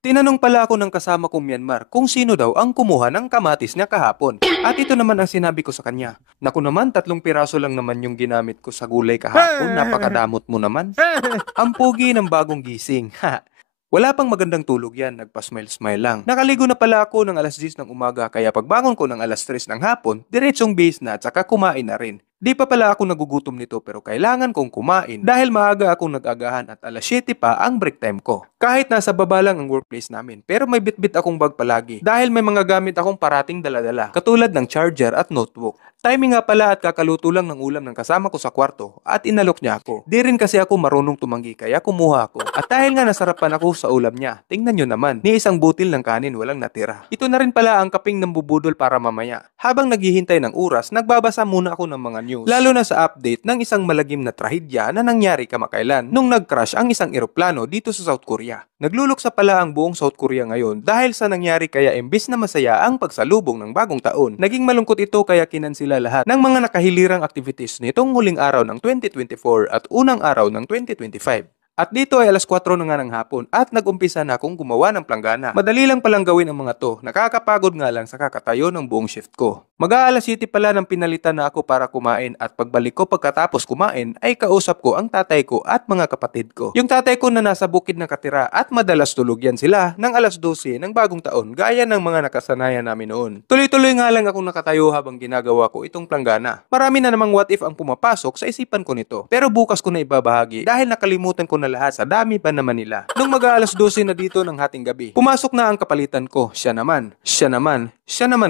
Tinanong pala ako ng kasama kong Myanmar kung sino daw ang kumuha ng kamatis niya kahapon. At ito naman ang sinabi ko sa kanya. Naku naman, 3 piraso lang naman yung ginamit ko sa gulay kahapon. Napakadamot mo naman. Ang pogi ng bagong gising. Wala pang magandang tulog yan, nagpa-smile-smile lang. Nakaligo na pala ako ng alas 10 ng umaga kaya pagbangon ko ng alas 3 ng hapon, diretsong base na at saka kumain na rin. Di pa pala ako nagugutom nito pero kailangan kong kumain dahil maaga akong nag-agahan at alas 7 pa ang break time ko. Kahit nasa baba lang ang workplace namin pero may bitbit akong bag palagi dahil may mga gamit akong parating daladala katulad ng charger at notebook. Timing nga pala at kakaluto lang ng ulam ng kasama ko sa kwarto at inalok niya ako. Di rin kasi ako marunong tumanggi kaya kumuha ako. At dahil nga nasarapan ako sa ulam niya, tingnan nyo naman, ni isang butil ng kanin walang natira. Ito na rin pala ang kaping ng bubudol para mamaya. Habang naghihintay ng oras, nagbabasa muna ako ng mga news. Lalo na sa update ng isang malagim na trahedya na nangyari kamakailan nung nag-crash ang isang eroplano dito sa South Korea. Nagluluksa pala ang buong South Korea ngayon dahil sa nangyari kaya imbis na masaya ang pagsalubong ng bagong taon, naging malungkot ito kaya kinansila lahat ng mga nakahilirang activities nitong huling araw ng 2024 at unang araw ng 2025. At dito ay alas 4 na nga ng hapon at nag-umpisa na akong gumawa ng planggana. Madali lang palang gawin ang mga to, nakakapagod nga lang sa kakatayo ng buong shift ko. Mag-aalas 7 pala ng pinalitan na ako para kumain at pagbalik ko pagkatapos kumain ay kausap ko ang tatay ko at mga kapatid ko. Yung tatay ko na nasa bukid nakatira at madalas tulog yan sila ng alas 12 ng bagong taon gaya ng mga nakasanayan namin noon. Tuloy-tuloy nga lang akong nakatayo habang ginagawa ko itong planggana. Marami na namang what if ang pumapasok sa isipan ko nito pero bukas ko na ibabahagi dahil nakalimutan ko na lahat sa dami pa naman nila. Nung mag-aalas 12 na dito ng hating gabi, pumasok na ang kapalitan ko. Siya naman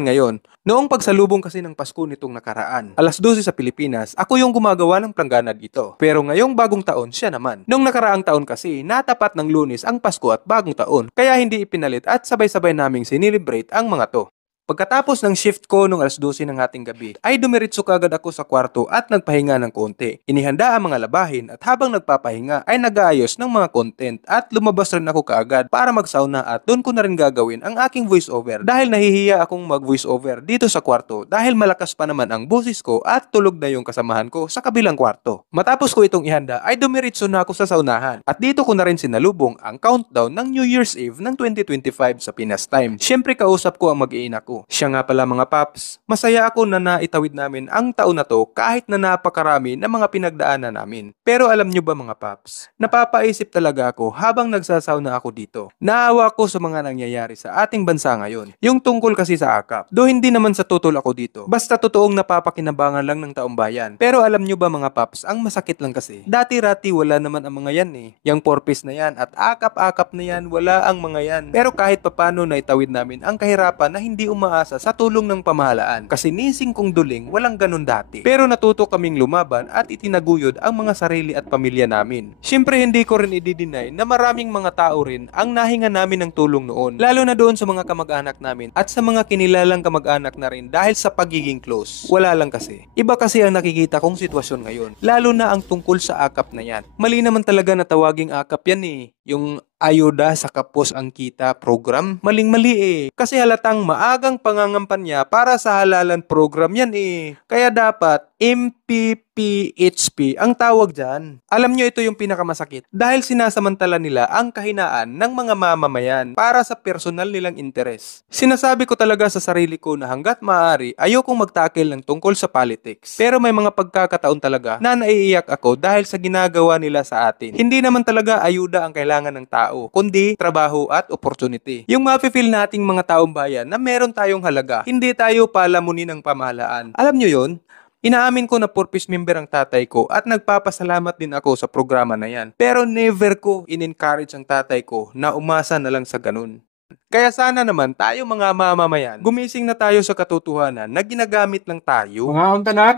ngayon. Noong pagsalubong kasi ng Pasko nitong nakaraan, alas 12 sa Pilipinas, ako yung gumagawa ng planggana dito. Pero ngayong bagong taon, siya naman. Nung nakaraang taon kasi, natapat ng Lunes ang Pasko at bagong taon, kaya hindi ipinalit at sabay-sabay naming sinilibrate ang mga to. Pagkatapos ng shift ko nung alas 12 ng hating gabi, ay dumiritso kagad ako sa kwarto at nagpahinga ng konti. Inihanda ang mga labahin at habang nagpapahinga ay nag-aayos ng mga content at lumabas rin ako kaagad para mag-sauna at doon ko na rin gagawin ang aking voiceover dahil nahihiya akong mag-voiceover dito sa kwarto dahil malakas pa naman ang boses ko at tulog na yung kasamahan ko sa kabilang kwarto. Matapos ko itong ihanda ay dumiritso na ako sa saunahan at dito ko na rin sinalubong ang countdown ng New Year's Eve ng 2025 sa Pinas time. Siyempre kausap ko ang mag-iina ko. Siya nga pala mga paps, masaya ako na naitawid namin ang taon na to kahit na napakarami ng mga pinagdaanan namin. Pero alam nyo ba mga paps, napapaisip talaga ako habang nagsasauna ako dito. Naawa ko sa mga nangyayari sa ating bansa ngayon. Yung tungkol kasi sa akap. Do hindi naman sa tutol ako dito. Basta totoong napapakinabangan lang ng taong bayan. Pero alam nyo ba mga paps, ang masakit lang kasi. Dati-rati wala naman ang mga yan eh. Yang porpis na yan at akap-akap na yan, wala ang mga yan. Pero kahit papano naitawid namin ang kahirapan na hindi umaasa sa tulong ng pamahalaan. Kasi nising kong duling, walang ganun dati. Pero natuto kaming lumaban at itinaguyod ang mga sarili at pamilya namin. Siyempre hindi ko rin i-deny na maraming mga tao rin ang nahinga namin ng tulong noon. Lalo na doon sa mga kamag-anak namin at sa mga kinilalang kamag-anak na rin dahil sa pagiging close. Wala lang kasi. Iba kasi ang nakikita kong sitwasyon ngayon. Lalo na ang tungkol sa akap na yan. Mali naman talaga na tawaging akap yan eh. Yung ayuda sa kapos ang kita program, maling-mali eh. Kasi halatang maagang pangangampanya para sa halalan program yan eh. Kaya dapat MPPHP ang tawag dyan. Alam nyo ito yung pinakamasakit dahil sinasamantala nila ang kahinaan ng mga mamamayan para sa personal nilang interes. Sinasabi ko talaga sa sarili ko na hanggat maaari ayokong magtakil ng tungkol sa politics. Pero may mga pagkakataon talaga na naiiyak ako dahil sa ginagawa nila sa atin. Hindi naman talaga ayuda ang kailangan ng tao, kundi trabaho at opportunity. Yung mafe-feel nating mga taong bayan na meron tayong halaga, hindi tayo palamunin ng pamahalaan. Alam nyo yun? Inaamin ko na purpose member ang tatay ko at nagpapasalamat din ako sa programa na yan. Pero never ko in-encourage ang tatay ko na umasa na lang sa ganun. Kaya sana naman tayo mga mamamayan, gumising na tayo sa katotohanan na ginagamit lang tayo. Mga untanak,